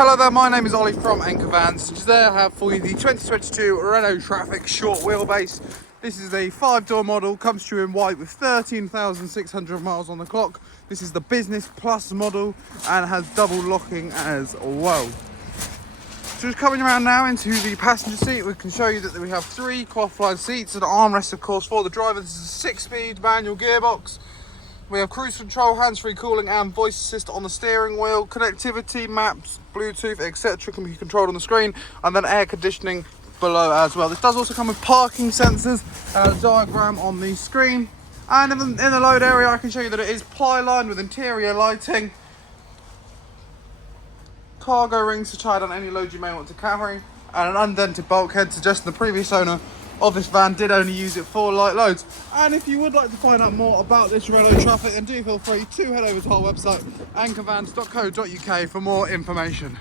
Hello there, my name is Ollie from Anchor Vans. Today I have for you the 2022 Renault Trafic short wheelbase. This is a 5-door model, comes to you in white with 13,600 miles on the clock. This is the Business Plus model and has double locking as well. So just coming around now into the passenger seat, we can show you that we have 3 cloth-lined seats and armrest of course for the driver. This is a 6-speed manual gearbox. We have cruise control, hands-free cooling and voice assist on the steering wheel. Connectivity, maps, Bluetooth, etc. can be controlled on the screen, and then air conditioning below as well. This does also come with parking sensors and a diagram on the screen. And in the load area, I can show you that it is ply-lined with interior lighting, cargo rings to tie down any load you may want to carry, and an undented bulkhead, suggesting the previous owner of this van did only use it for light loads. And if you would like to find out more about this Renault Trafic, then do feel free to head over to our website anchorvans.co.uk for more information.